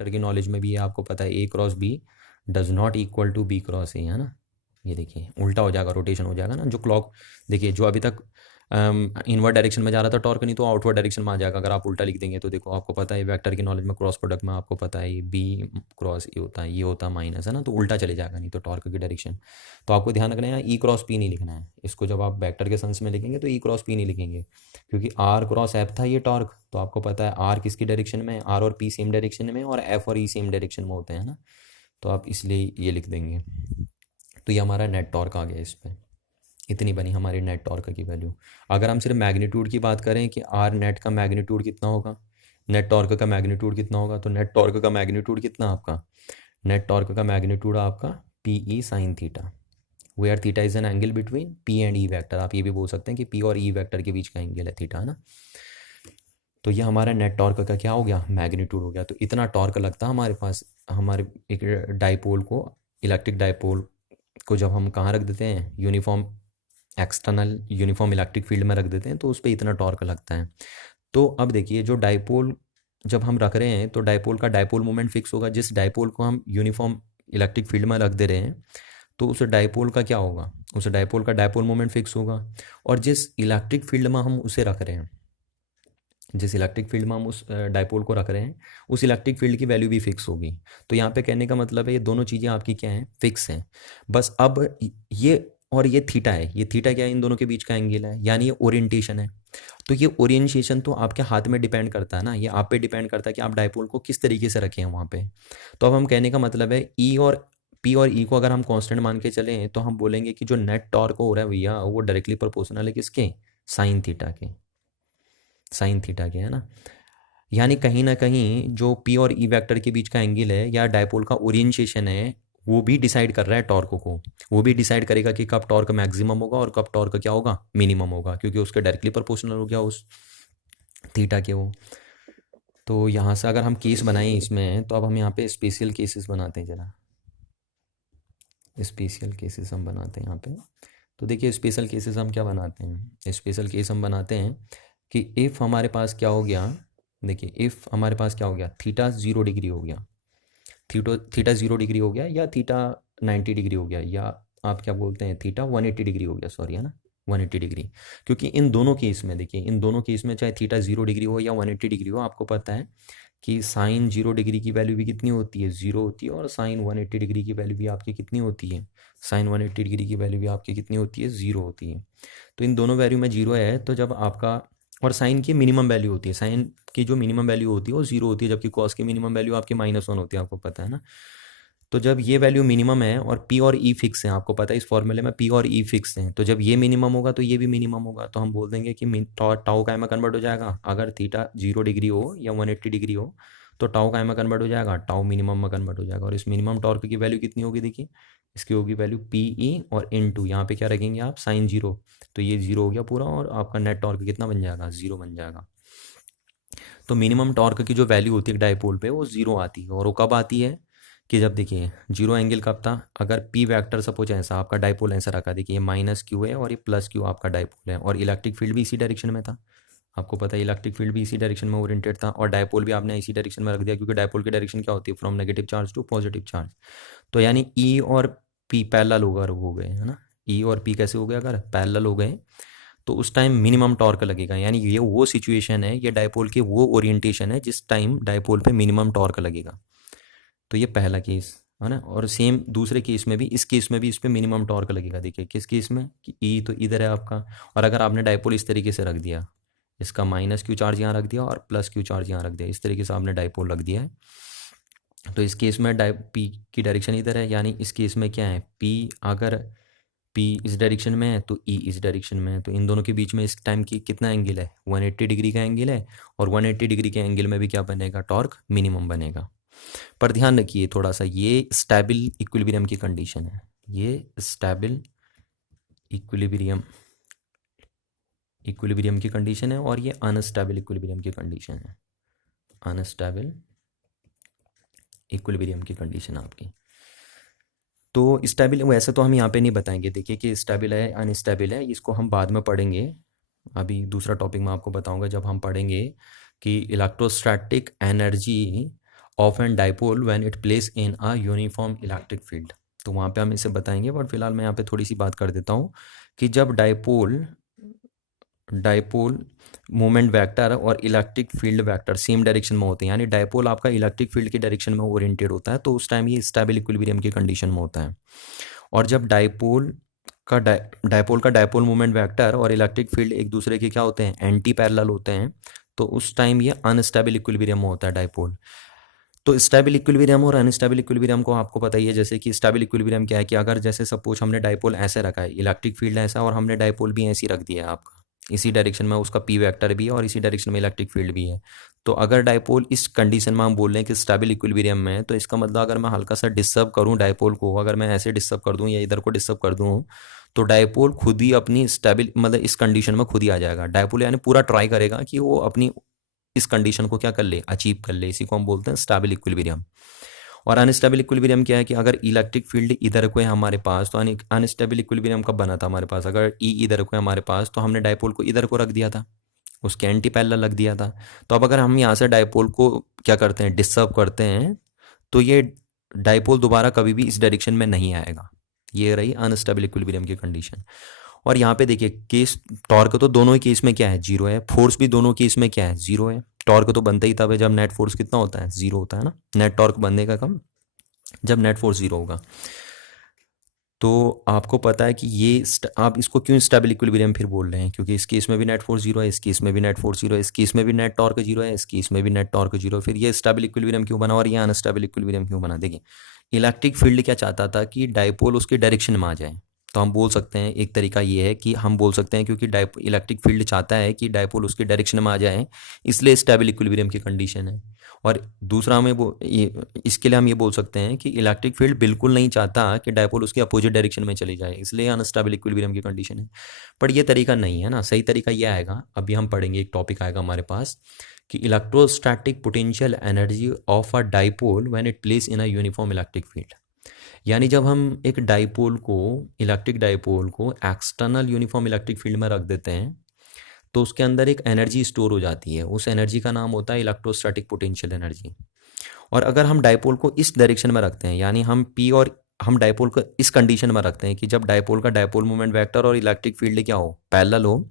Vector की knowledge में भी ये आपको पता है, A cross B does not equal to B cross A, है ना। ये देखिए उल्टा हो जाएगा, रोटेशन हो जाएगा ना, जो क्लॉक देखिए जो अभी तक इनवर्ड डायरेक्शन में जा रहा था टॉर्क, नहीं तो आउटवर्ड डायरेक्शन में आ जाएगा अगर आप उल्टा लिख देंगे। तो देखो आपको पता है वेक्टर की नॉलेज में क्रॉस प्रोडक्ट में आपको पता है ये बी क्रॉस ए होता है, ये होता है माइनस, है ना, तो उल्टा चले जाएगा नहीं तो टॉर्क की डायरेक्शन। तो आपको ध्यान रखना है ई क्रॉस पी नहीं लिखना है इसको, जब आप वेक्टर के सेंस में लिखेंगे तो ई क्रॉस पी नहीं लिखेंगे, क्योंकि आर क्रॉस एफ था ये टॉर्क, तो आपको पता है आर किसकी डायरेक्शन में, आर और पी सेम डायरेक्शन में और एफ और ई सेम डायरेक्शन में होते हैं ना, तो आप इसलिए ये लिख देंगे। तो ये हमारा नेट टॉर्क आ गया, इस पर इतनी बनी हमारी नेट टॉर्क की वैल्यू। अगर हम सिर्फ मैग्नीट्यूड की बात करें कि आर नेट का मैग्नीट्यूड कितना होगा, नेट टॉर्क का मैग्नीट्यूड कितना होगा, तो नेट टॉर्क का मैग्नीट्यूड कितना आपका, नेट टॉर्क का मैग्नीट्यूड आपका P E sine theta, where theta is an angle between P and E vector. आप ये भी बोल सकते हैं कि पी और ई वेक्टर के बीच का एंगल है थीटा, है ना। तो ये हमारा नेट टॉर्क का क्या हो गया, मैग्नीट्यूड हो गया। तो इतना टॉर्क लगता है हमारे पास, हमारे एक डाइपोल को, इलेक्ट्रिक डाइपोल को जब हम कहाँ रख देते हैं, uniform external uniform electric field में रख देते हैं, तो उस पर इतना टॉर्क लगता है। तो अब देखिए जो डाइपोल जब हम रख रहे हैं तो डाइपोल का डाइपोल मोमेंट फिक्स होगा, जिस डाइपोल को हम यूनिफॉर्म इलेक्ट्रिक फील्ड में रख दे रहे हैं तो उस डाइपोल का क्या होगा, उस डाइपोल का डाइपोल मोमेंट फिक्स होगा। और जिस इलेक्ट्रिक फील्ड में हम उसे रख रहे हैं, जिस इलेक्ट्रिक फील्ड में हम उस डाइपोल को रख रहे हैं, उस इलेक्ट्रिक फील्ड की वैल्यू भी फिक्स होगी। तो यहाँ पे कहने का मतलब है ये दोनों चीज़ें आपकी क्या हैं, फिक्स हैं। बस अब ये और ये थीटा है, ये थीटा क्या है, इन दोनों के बीच का एंगल है, यानी ये ओरिएंटेशन है। तो ये ओरिएंटेशन तो आपके हाथ में डिपेंड करता है ना, ये आप पे डिपेंड करता है कि आप डाइपोल को किस तरीके से रखें वहाँ पे। तो अब हम कहने का मतलब है ई और पी और ई को अगर हम कांस्टेंट मान के चलें तो हम बोलेंगे कि जो नेट टॉर्क हो रहा है भैया वो डायरेक्टली प्रोपोर्शनल है किसके, साइन थीटा के, साइन थीटा के, है ना। यानी कहीं ना कहीं जो पी और ई वेक्टर के बीच का एंगल है या डायपोल का ओरिएंटेशन है वो भी डिसाइड कर रहा है टॉर्क को, वो भी डिसाइड करेगा कि कब टॉर्क मैक्सिमम होगा और कब टॉर्क क्या होगा, मिनिमम होगा, क्योंकि उसके डायरेक्टली प्रोपोर्शनल हो गया उस थीटा के वो। तो यहाँ से अगर हम केस बनाएं इसमें, तो अब हम यहाँ पे स्पेशल केसेस बनाते हैं, जरा स्पेशल केसेस हम बनाते हैं यहाँ पे। तो देखिए स्पेशल केसेस हम क्या बनाते हैं, स्पेशल केस हम बनाते हैं कि इफ़ हमारे पास क्या हो गया, देखिए इफ़ हमारे पास क्या हो गया, थीटा 0 डिग्री हो गया, थीटा 0 डिग्री हो गया, या थीटा 90 डिग्री हो गया, या आप क्या बोलते हैं थीटा 180 डिग्री हो गया, सॉरी, है ना, 180 डिग्री। क्योंकि इन दोनों केस में देखिए, इन दोनों केस में चाहे थीटा 0 डिग्री हो या 180 डिग्री हो, आपको पता है कि साइन 0 डिग्री की वैल्यू भी कितनी होती है, 0 होती है, और साइन 180 डिग्री की वैल्यू भी आपकी कितनी होती है, साइन 180 डिग्री की वैल्यू भी आपकी कितनी होती है, 0 होती है। तो इन दोनों वैल्यू में 0 है, तो जब आपका, और साइन की मिनिमम वैल्यू होती है, साइन की जो मिनिमम वैल्यू होती है वो 0 होती है, जबकि कॉस की मिनिमम वैल्यू आपकी -1 होती है, आपको पता है ना। तो जब ये वैल्यू मिनिमम है और पी और ई फिक्स है, आपको पता है इस फॉर्मूले में पी और ई फिक्स हैं, तो जब ये मिनिमम होगा तो ये भी मिनिमम होगा, तो हम बोल देंगे कि टाउ काय में कन्वर्ट हो जाएगा, अगर थीटा 0 डिग्री हो या 180 डिग्री हो तो टाउ काय में कन्वर्ट हो जाएगा, टाउ मिनिमम में कन्वर्ट हो जाएगा। और इस मिनिमम टॉर्क की वैल्यू कितनी होगी, देखिए इसकी होगी वैल्यू पी ई और इन टू, यहाँ पे क्या रखेंगे आप, साइन 0, तो ये 0 हो गया पूरा, और आपका नेट टॉर्क कितना बन जाएगा, 0 बन जाएगा। तो मिनिमम टॉर्क की जो वैल्यू होती है डाइपोल पे वो 0 आती है, और वो कब आती है कि जब देखिए 0 एंगल कब था, अगर पी वेक्टर सपोज ऐसा आपका डाइपोल ऐसा रखा, देखिए ये -q है और ये +q आपका डाइपोल है, और इलेक्ट्रिक फील्ड भी इसी डायरेक्शन में था, आपको पता है इलेक्ट्रिक फील्ड भी इसी डायरेक्शन में ओरिएंटेड था, और डाइपोल भी आपने इसी डायरेक्शन में रख दिया, क्योंकि डाइपोल की डायरेक्शन क्या होती है, from negative charge to positive charge. तो यानी ई और पी पैरेलल हो गए, है ना, ई और पी कैसे हो गए, अगर पैरेलल हो गए तो उस टाइम मिनिमम टॉर्क लगेगा, यानी ये वो सिचुएशन है, ये डाइपोल के वो ओरिएंटेशन है जिस टाइम डाइपोल पे मिनिमम टॉर्क लगेगा। तो ये पहला केस है ना, और सेम दूसरे केस में भी, इस केस में भी इस पे मिनिमम टॉर्क लगेगा। देखिए किस केस में कि ई तो इधर है आपका, और अगर आपने डाइपोल इस तरीके से रख दिया, इसका -q चार्ज यहाँ रख दिया और +q चार्ज यहाँ रख दिया, इस तरीके से आपने डाइपोल रख दिया है, तो इस केस में पी की डायरेक्शन इधर है, यानी इस केस में क्या है, पी अगर पी इस डायरेक्शन में है तो ई इस डायरेक्शन में है, तो इन दोनों के बीच में इस टाइम की कितना एंगल है, 180 डिग्री का एंगल है, और 180 डिग्री के एंगल में भी क्या बनेगा, टॉर्क मिनिमम बनेगा। पर ध्यान रखिए थोड़ा सा, ये स्टेबल इक्विलिब्रियम की कंडीशन है, ये स्टेबल इक्विलिब्रियम इक्विलिब्रियम की कंडीशन है, और ये अनस्टेबल इक्विलिब्रियम की कंडीशन है, अनस्टेबल इक्विलिब्रियम की कंडीशन आपकी। तो स्टेबल वैसे तो हम यहाँ पे नहीं बताएंगे, देखिए कि स्टेबल है अनस्टेबल है, इसको हम बाद में पढ़ेंगे, अभी दूसरा टॉपिक मैं आपको बताऊंगा जब हम पढ़ेंगे कि electrostatic energy of an dipole when it place in a uniform electric field. तो वहाँ पे हम इसे बताएंगे, बट फिलहाल मैं यहाँ पे थोड़ी सी बात कर देता हूँ कि जब डाइपोल डाइपोल मोमेंट वेक्टर और electric field vector same direction में होते हैं, यानी डाइपोल आपका इलेक्ट्रिक फील्ड की डायरेक्शन में ओरिएंटेड होता है, तो उस टाइम ये स्टेबल इक्विलिब्रियम की कंडीशन में होता है। और जब डाइपोल का डाइपोल मोमेंट वेक्टर और इलेक्ट्रिक फील्ड एक दूसरे के क्या होते हैं, एंटी पैरेलल होते हैं, तो उस टाइम ये अनस्टेबल इक्विलिब्रियम में होता है डाइपोल। तो स्टेबल इक्विलिब्रियम और अनस्टेबल इक्विलिब्रियम को आपको पता ही है। जैसे कि स्टेबल इक्विलिब्रियम क्या है कि अगर जैसे सपोज हमने डाइपोल ऐसे रखा है, इलेक्ट्रिक फील्ड ऐसा, और हमने डाइपोल भी ऐसे ही रख दिया है आपका, इसी डायरेक्शन में उसका पी वेक्टर भी है और इसी डायरेक्शन में इलेक्ट्रिक फील्ड भी है, तो अगर डाइपोल इस कंडीशन में हम बोल रहे हैं कि स्टेबल इक्विलिब्रियम में है, तो इसका मतलब अगर मैं हल्का सा डिस्टर्ब करूँ डाइपोल को, अगर मैं ऐसे डिस्टर्ब कर दूँ या इधर को डिस्टर्ब कर दूँ, तो डाइपोल खुद ही अपनी स्टेबल मतलब इस कंडीशन में खुद ही आ जाएगा। डाइपोल यानी पूरा ट्राई करेगा कि वो अपनी इस कंडीशन को क्या कर ले, अचीव कर ले। इसी को हम बोलते हैं स्टेबल इक्विलिब्रियम। और अनस्टेबल इक्विलिब्रियम क्या है कि अगर इलेक्ट्रिक फील्ड इधर को है हमारे पास, तो अनस्टेबल इक्विलिब्रियम कब बना था हमारे पास, अगर ई इधर को है हमारे पास, तो हमने डाइपोल को इधर को रख दिया था, उसके एंटी पैरेलल रख दिया था। तो अब अगर हम यहाँ से डाइपोल को क्या करते हैं, डिस्टर्ब करते हैं, तो ये डाइपोल दोबारा कभी भी इस डायरेक्शन में नहीं आएगा। ये रही अनस्टेबल इक्विलिब्रियम की कंडीशन। और यहाँ पे देखिए केस टॉर्क तो दोनों ही केस में क्या है, जीरो है। फोर्स भी दोनों केस में क्या है, जीरो है। टॉर्क तो बनता ही तब है जब नेट फोर्स कितना होता है, जीरो होता है ना। नेट टॉर्क बनेगा कब, जब नेट फोर्स जीरो होगा। तो आपको पता है कि ये आप इसको क्यों स्टेबल इक्विलिब्रियम फिर बोल रहे हैं, क्योंकि इस केस में भी नेट फोर्स जीरो है, इस केस में भी नेट फोर्स जीरो है, इस केस में भी नेट टॉर्क जीरो है, इस केस में भी नेट टॉर्क जीरो है। फिर ये स्टेबल इक्विलिब्रियम क्यों बना और ये अनस्टेबल इक्विलिब्रियम क्यों बना। देखिए इलेक्ट्रिक फील्ड क्या चाहता था कि डाइपोल उसके डायरेक्शन में आ जाए, तो हम बोल सकते हैं एक तरीका ये है कि हम बोल सकते हैं क्योंकि इलेक्ट्रिक फील्ड चाहता है कि डाइपोल उसके डायरेक्शन में आ जाए, इसलिए स्टेबल इक्विलिब्रियम की कंडीशन है। और दूसरा हमें इसके लिए हम ये बोल सकते हैं कि इलेक्ट्रिक फील्ड बिल्कुल नहीं चाहता कि डाइपोल उसके अपोजिट डायरेक्शन में चली जाए, इसलिए अनस्टेबल इक्विलिब्रियम की कंडीशन है। पर ये तरीका नहीं है ना, सही तरीका ये आएगा, अभी हम पढ़ेंगे, एक टॉपिक आएगा हमारे पास कि electrostatic potential energy of a dipole when it place in a uniform electric field. यानी जब हम एक डाइपोल को, इलेक्ट्रिक डाइपोल को एक्सटर्नल यूनिफॉर्म इलेक्ट्रिक फील्ड में रख देते हैं, तो उसके अंदर एक एनर्जी स्टोर हो जाती है, उस एनर्जी का नाम होता है इलेक्ट्रोस्टैटिक पोटेंशियल एनर्जी। और अगर हम डाइपोल को इस डायरेक्शन में रखते हैं, यानी हम डाइपोल को इस कंडीशन में रखते हैं कि जब डाइपोल का डाइपोल मोमेंट वेक्टर और इलेक्ट्रिक फील्ड क्या हो, पैरेलल हो,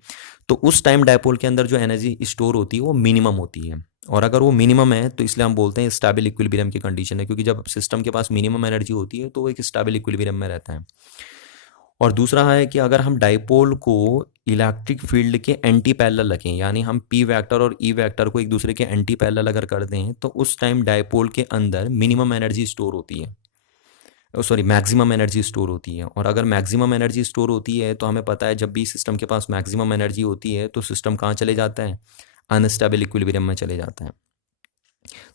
तो उस टाइम डाइपोल के अंदर जो एनर्जी स्टोर होती है वो मिनिमम होती है। और अगर वो मिनिमम है तो इसलिए हम बोलते हैं स्टेबल इक्विलिब्रियम की कंडीशन है, क्योंकि जब सिस्टम के पास मिनिमम एनर्जी होती है तो वो एक स्टेबल इक्विलिब्रियम में रहता है। और दूसरा है कि अगर हम डाइपोल को इलेक्ट्रिक फील्ड के एंटी पैरेलल रखें, यानी हम पी वेक्टर और ई वेक्टर को एक दूसरे के एंटी पैरेलल अगर कर दें, तो उस टाइम डाइपोल के अंदर मिनिमम एनर्जी स्टोर होती है, सॉरी मैक्सिमम एनर्जी स्टोर होती है। और अगर मैक्सिमम एनर्जी स्टोर होती है तो हमें पता है जब भी सिस्टम के पास मैक्सिमम एनर्जी होती है तो सिस्टम कहाँ चले जाता है, अनस्टेबल इक्विलिब्रियम में चले जाता है।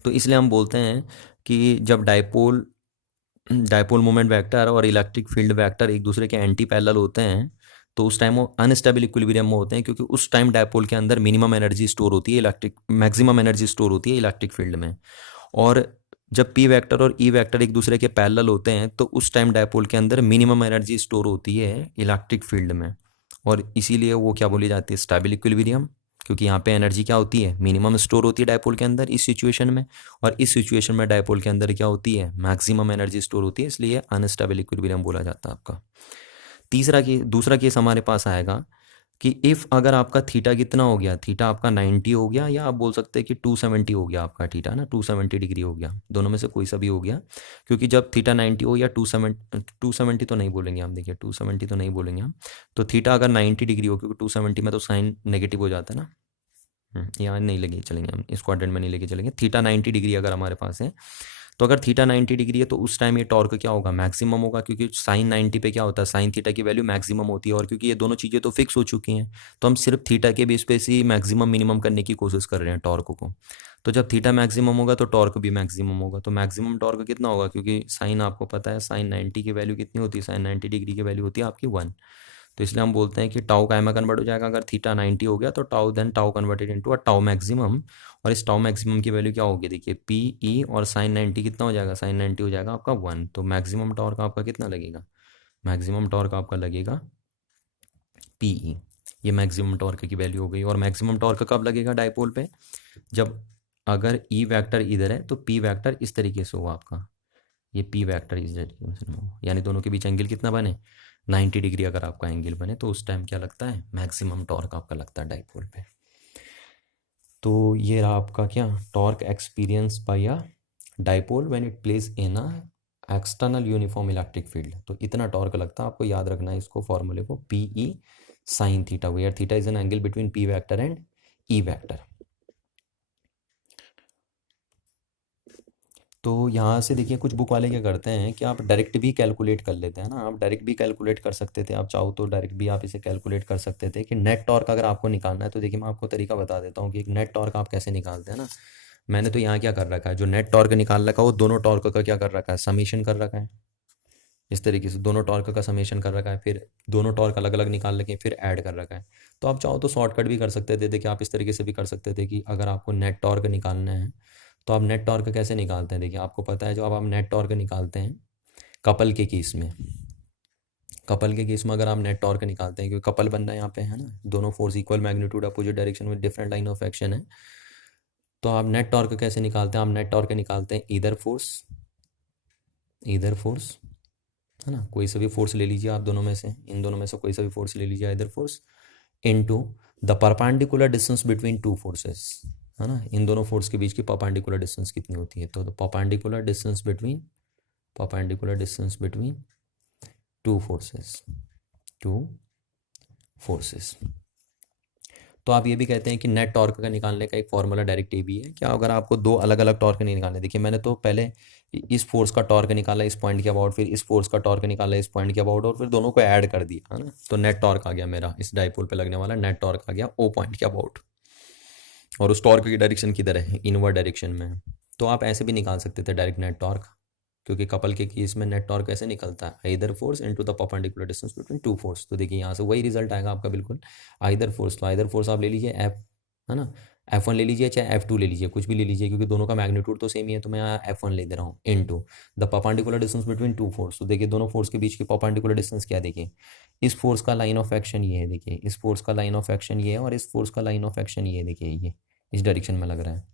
तो इसलिए हम बोलते हैं कि जब डाइपोल मोमेंट वेक्टर और इलेक्ट्रिक फील्ड वेक्टर एक दूसरे के एंटी पैरेलल होते हैं, तो उस टाइम वो अनस्टेबल इक्विलिब्रियम में होते हैं, क्योंकि उस टाइम डाइपोल के अंदर मिनिमम एनर्जी स्टोर होती है, मैक्सिमम एनर्जी स्टोर होती है इलेक्ट्रिक फील्ड में। और जब पी वेक्टर और ई वेक्टर एक दूसरे के पैरेलल होते हैं, तो उस टाइम डाइपोल के अंदर मिनिमम एनर्जी स्टोर होती है इलेक्ट्रिक फील्ड में, और इसीलिए वो क्या बोली जाती है, स्टेबल इक्विलिब्रियम। क्योंकि यहाँ पे एनर्जी क्या होती है, मिनिमम स्टोर होती है डाइपोल के अंदर इस सिचुएशन में, और इस सिचुएशन में डाइपोल के अंदर क्या होती है, मैक्सिमम एनर्जी स्टोर होती है, इसलिए अनस्टेबल इक्विलिब्रियम बोला जाता है आपका। दूसरा केस हमारे पास आएगा कि इफ़ अगर आपका थीटा कितना हो गया, थीटा आपका 90 हो गया, या आप बोल सकते हैं कि 270 हो गया आपका थीटा ना, 270 डिग्री हो गया, दोनों में से कोई सा भी हो गया। क्योंकि जब थीटा 90 हो या 270 तो नहीं बोलेंगे हम, देखिए 270 तो नहीं बोलेंगे हम, तो थीटा अगर 90 डिग्री हो, क्योंकि 270 में तो साइन नेगेटिव हो जाता है ना, यहाँ नहीं लेके चलेंगे हम, इस क्वाड्रेंट में नहीं लेके चलेंगे। थीटा 90 डिग्री अगर हमारे पास है, तो अगर थीटा 90 डिग्री है तो उस टाइम ये टॉर्क क्या होगा, मैक्सिमम होगा, क्योंकि साइन 90 पे क्या होता है, साइन थीटा की वैल्यू मैक्सिमम होती है। और क्योंकि ये दोनों चीज़ें तो फिक्स हो चुकी हैं, तो हम सिर्फ थीटा के बेस पे ही मैक्सिमम मिनिमम करने की कोशिश कर रहे हैं टॉर्क को। तो जब थीटा मैक्सिमम होगा तो टॉर्क भी मैक्सिमम होगा, तो मैक्सिमम टॉर्क कितना होगा, क्योंकि साइन आपको पता है साइन 90 की वैल्यू कितनी होती है, साइन 90 डिग्री की वैल्यू होती है आपकी 1। तो इसलिए हम बोलते हैं कि टाउ काय में कन्वर्ट हो जाएगा, अगर थीटा 90 हो गया तो tau converted into a tau maximum. और इस टाउ मैक्सिमम की वैल्यू क्या होगी, देखिए पी ई और साइन 90 कितना हो जाएगा, साइन 90 हो जाएगा आपका 1। तो मैक्सिमम टॉर्क आपका कितना लगेगा, मैक्सिमम टॉर्क आपका लगेगा पी ई। ये मैक्सिमम टॉर्क की वैल्यू हो गई। और मैक्सिमम टॉर्क कब लगेगा डाइपोल पे, जब अगर ई वेक्टर इधर है तो पी वेक्टर इस तरीके से होगा आपका, ये पी वेक्टर इस तरीके से होगा, यानी दोनों के बीच एंगल कितना बने 90 डिग्री अगर आपका एंगल बने तो उस टाइम क्या लगता है मैक्सिमम टॉर्क आपका लगता है डाइपोल पे। तो ये रहा आपका क्या torque experience by a dipole when it place in a external uniform electric field. तो इतना टॉर्क लगता है, आपको याद रखना है इसको फॉर्मूले को, P E sine theta, where theta is an angle between P vector and E vector. तो यहाँ से देखिए कुछ बुक वाले क्या करते हैं कि आप डायरेक्ट भी कैलकुलेट कर लेते हैं ना, आप डायरेक्ट भी कैलकुलेट कर सकते थे, आप चाहो तो डायरेक्ट भी आप इसे कैलकुलेट कर सकते थे कि नेट टॉर्क अगर आपको निकालना है। तो देखिए मैं आपको तरीका बता देता हूँ कि एक नेट टॉर्क आप कैसे निकालते हैं ना। मैंने तो यहाँ क्या कर रखा है, जो नेट टॉर्क निकाल रखा है वो दोनों टॉर्क का क्या कर रखा है समीशन कर रखा है, इस तरीके से दोनों टॉर्क का समेशन कर रखा है, फिर दोनों टॉर्क अलग अलग निकाल रखे हैं, फिर ऐड कर रखा है। तो आप चाहो तो शॉर्टकट भी कर सकते थे, देखिए आप इस तरीके से भी कर सकते थे कि अगर आपको नेट टॉर्क निकालना है तो आप नेट टॉर्क कैसे निकालते हैं। देखिए आपको पता है, जो अब आप नेट टॉर्क निकालते हैं कपल के केस में, कपल के केस में अगर आप नेट टॉर्क निकालते हैं, क्योंकि कपल बनना है यहाँ पे है ना, दोनों force equal magnitude opposite direction में डिफरेंट लाइन ऑफ एक्शन है। तो आप नेट टॉर्क कैसे निकालते हैं, आप नेट टॉर्क निकालते हैं ईदर फोर्स है ना, कोई सा भी फोर्स ले लीजिए आप दोनों में से, इन दोनों में से कोई सा भी फोर्स ले लीजिए either force, into the perpendicular distance between two forces, है ना, इन दोनों फोर्स के बीच की परपेंडिकुलर डिस्टेंस कितनी होती है। तो perpendicular distance between two forces. तो आप ये भी कहते हैं कि नेट टॉर्क का निकालने का एक फॉर्मूला डायरेक्ट ये भी है कि अगर आपको दो अलग अलग टॉर्क नहीं निकालने, देखिए मैंने तो पहले इस फोर्स का टॉर्क निकाला इस पॉइंट के अबाउट, फिर इस फोर्स का टॉर्क निकाला इस पॉइंट के अबाउट, और फिर दोनों को ऐड कर दिया, है ना। तो नेट टॉर्क आ गया मेरा, इस डाइपोल पे लगने वाला नेट टॉर्क आ गया ओ पॉइंट के अबाउट, और उस टॉर्क की डायरेक्शन किधर है, इनवर्ड डायरेक्शन में है। तो आप ऐसे भी निकाल सकते थे डायरेक्ट नेट टॉर्क, क्योंकि कपल के केस में नेट टॉर्क कैसे निकलता है, either force into the perpendicular distance between two force. तो देखिए यहाँ से वही रिजल्ट आएगा आपका बिल्कुल, आइदर फोर्स। तो आइदर फोर्स आप ले लीजिए एफ, है ना, F1 ले लीजिए चाहे F2 ले लीजिए, कुछ भी ले लीजिए, क्योंकि दोनों का मैग्नीट्यूड तो सेम ही है, तो मैं यहाँ F1 ले दे रहा हूँ, into the perpendicular distance between two force. तो देखिए दोनों फोर्स के बीच की परपेंडिकुलर डिस्टेंस क्या है, देखिए इस फोर्स का लाइन ऑफ एक्शन ये है, देखिए इस फोर्स का लाइन ऑफ एक्शन ये है, और इस फोर्स का लाइन ऑफ एक्शन ये है, देखिए ये इस डायरेक्शन में लग रहा है।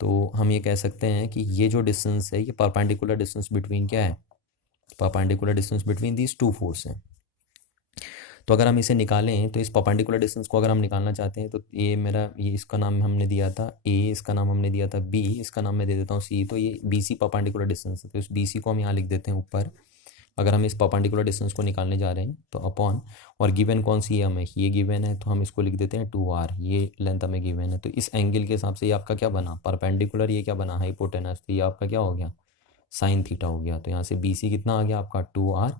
तो हम ये कह सकते हैं कि ये जो डिस्टेंस है ये परपेंडिकुलर डिस्टेंस बिटवीन क्या है, perpendicular distance between these two force है। तो अगर हम इसे निकालें तो इस परपेंडिकुलर डिस्टेंस को अगर हम निकालना चाहते हैं, तो ये मेरा, ये इसका नाम हमने दिया था ए, इसका नाम हमने दिया था बी, इसका नाम मैं दे देता हूँ सी। तो ये बी सी परपेंडिकुलर डिस्टेंस है, तो इस बी सी को हम यहाँ लिख देते हैं ऊपर। अगर हम इस परपेंडिकुलर डिस्टेंस को निकालने जा रहे हैं तो अपॉन, और गिवन कौन सी है हमें, ये गिवन है, तो हम इसको लिख देते हैं 2r, ये लेंथ हमें गिवन है। तो इस एंगल के हिसाब से ये आपका क्या बना परपेंडिकुलर, ये क्या बना हाइपोटेनस, तो ये आपका क्या हो गया साइन थीटा हो गया। तो यहाँ से बी सी कितना आ गया आपका 2r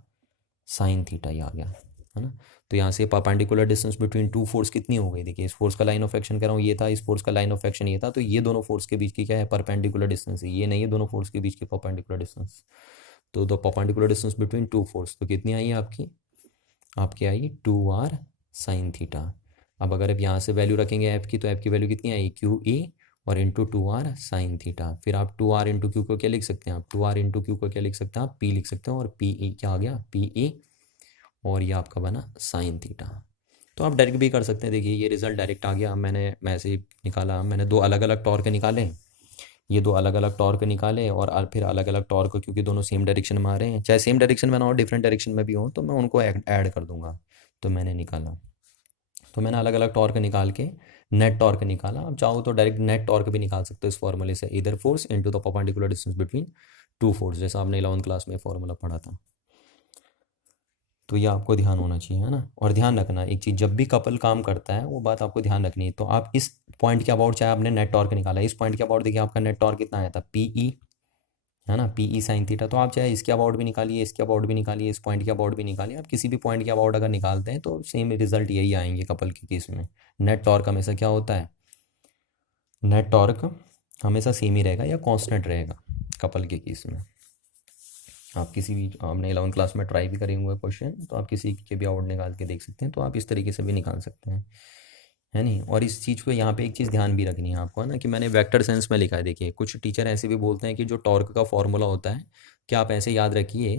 साइन थीटा ही आ गया, है ना। तो यहाँ से perpendicular distance between two force कितनी हो गई, देखिए इस फोर्स का लाइन ऑफ एक्शन कह रहा हूँ ये था, इस फोर्स का लाइन ऑफ एक्शन ये था, तो ये दोनों फोर्स के बीच की क्या है परपेंडिकुलर डिस्टेंस है, ये नहीं है दोनों फोर्स के बीच की परपेंडिकुलर डिस्टेंस। तो the perpendicular distance between two force तो कितनी आई है आपकी आई 2r साइन थीटा। अब अगर आप यहाँ से वैल्यू रखेंगे ऐप की, तो ऐप की वैल्यू कितनी आई क्यू ई और इंटू 2r साइन थीटा। फिर आप 2r इंटू क्यू को क्या लिख सकते हैं, आप 2r इंटू क्यू को क्या लिख सकते हैं, आप p लिख सकते हैं, और पी ई क्या आ गया पी ई, और ये आपका बना साइन थीटा। तो आप डायरेक्ट भी कर सकते हैं, देखिए ये रिजल्ट डायरेक्ट आ गया। मैं ऐसे ही निकाला, मैंने दो अलग अलग टॉर्क निकाले, ये दो अलग अलग टॉर्क निकाले, और फिर अलग अलग टॉर्क, क्योंकि दोनों सेम डायरेक्शन में आ रहे हैं, चाहे सेम डायरेक्शन में ना हो डिफरेंट डायरेक्शन में भी हो, तो मैं उनको ऐड कर दूंगा। तो मैंने निकाला, तो मैंने अलग अलग टॉर्क निकाल के नेट टॉर्क निकाला। अब चाहो तो डायरेक्ट नेट टॉर्क भी निकाल सकते हो इस फॉर्मूले से, इधर force into the perpendicular distance between two force, जैसा आपने 11th क्लास में फॉर्मूला पढ़ा था। तो ये आपको ध्यान होना चाहिए, है ना। और ध्यान रखना एक चीज़, जब भी कपल काम करता है वो बात आपको ध्यान रखनी है। तो आप इस पॉइंट के अबाउट चाहे आपने नेट टॉर्क निकाला, इस पॉइंट के अबाउट देखिए आपका नेट टॉर्क कितना आया था पी ई, है ना, पी ई साइन थीटा। तो आप चाहे इसके अबाउट भी निकालिए, इसके अबाउट भी निकालिए, इस पॉइंट के अबाउट भी निकालिए, आप किसी भी पॉइंट के अबाउट अगर निकालते हैं तो सेम रिजल्ट यही आएंगे कपल के केस में। नेट टॉर्क हमेशा क्या होता है, नेट टॉर्क हमेशा सेम ही रहेगा या कांस्टेंट रहेगा कपल के केस में। आप किसी भी, आपने 11th क्लास में ट्राई भी करे हुए क्वेश्चन, तो आप किसी के भी आउट निकाल के देख सकते हैं, तो आप इस तरीके से भी निकाल सकते हैं, है नहीं। और इस चीज़ को यहाँ पे एक चीज़ ध्यान भी रखनी है आपको, है ना, कि मैंने वेक्टर सेंस में लिखा है। देखिए कुछ टीचर ऐसे भी बोलते हैं कि जो टॉर्क का फॉर्मूला होता है, क्या आप ऐसे याद रखिए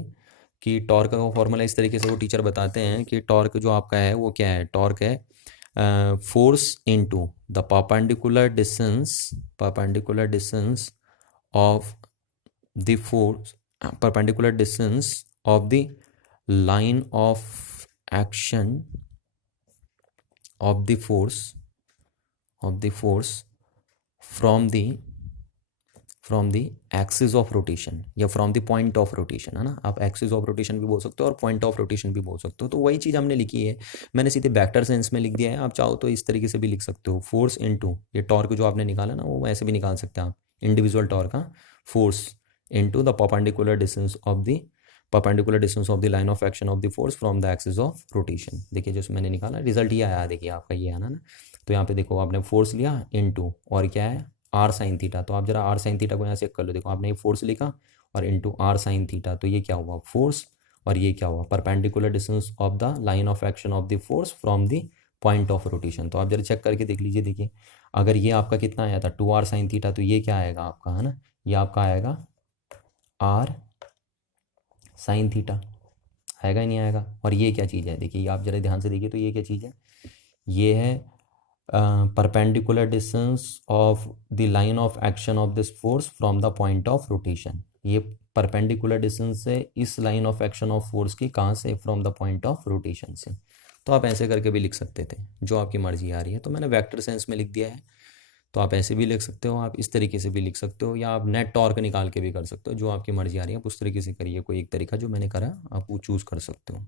कि टॉर्क का फॉर्मूला इस तरीके से वो टीचर बताते हैं कि टॉर्क जो आपका है वो क्या है, टॉर्क है force into the perpendicular distance of the force, perpendicular distance of the line of action of the force from the axis of rotation या from the point of rotation, है ना। आप एक्सिस ऑफ रोटेशन भी बोल सकते हो और point of rotation भी बोल सकते हो। तो वही चीज़ हमने लिखी है, मैंने सीधे वेक्टर सेंस में लिख दिया है। आप चाहो तो इस तरीके से भी लिख सकते हो, फोर्स इनटू ये टॉर्क जो आपने निकाला ना, वो ऐसे भी निकाल सकते हैं आप, इंडिविजुअल टॉर्क का force into the perpendicular distance of the line of action of the force from the axis of rotation. देखिए जो मैंने निकाला रिजल्ट ये आया, देखिए आपका ये आना ना। तो यहाँ पे देखो आपने फोर्स लिया इनटू और क्या है आर साइन थीटा। तो आप जरा आर साइन थीटा को यहाँ से कर लो, देखो आपने ये फोर्स लिखा और इनटू आर साइन थीटा, तो ये क्या हुआ फोर्स, और ये क्या हुआ perpendicular distance of the line of action of the force from the point of rotation. तो आप जरा चेक करके देख लीजिए, देखिए अगर ये आपका कितना आया था 2r साइन थीटा, तो ये क्या आएगा आपका, है ना, ये आपका आएगा आर साइन थीटा, आएगा ही नहीं आएगा। और ये क्या चीज़ है, देखिए आप जरा ध्यान से देखिए, तो ये क्या चीज़ है, ये है perpendicular distance of the line of action of this force from the point of rotation. ये परपेंडिकुलर डिस्टेंस है इस line of action of force की, कहाँ से, from the point of rotation से। तो आप ऐसे करके भी लिख सकते थे, जो आपकी मर्जी आ रही है। तो मैंने वेक्टर सेंस में लिख दिया है, तो आप ऐसे भी लिख सकते हो, आप इस तरीके से भी लिख सकते हो, या आप नेट टॉर्क निकाल के भी कर सकते हो, जो आपकी मर्जी आ रही है आप उस तरीके से करिए। कोई एक तरीका जो मैंने करा आप वो चूज़ कर सकते हो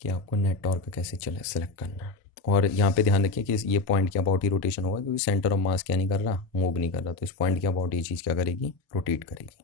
कि आपको नेट टॉर्क कैसे सेलेक्ट करना है। और यहाँ पे ध्यान रखिए कि ये पॉइंट के अबाउट ही रोटेशन होगा, क्योंकि सेंटर ऑफ मास क्या नहीं कर रहा, मूव नहीं कर रहा। तो इस पॉइंट के अबाउट ये चीज़ क्या करेगी, रोटेट करेगी।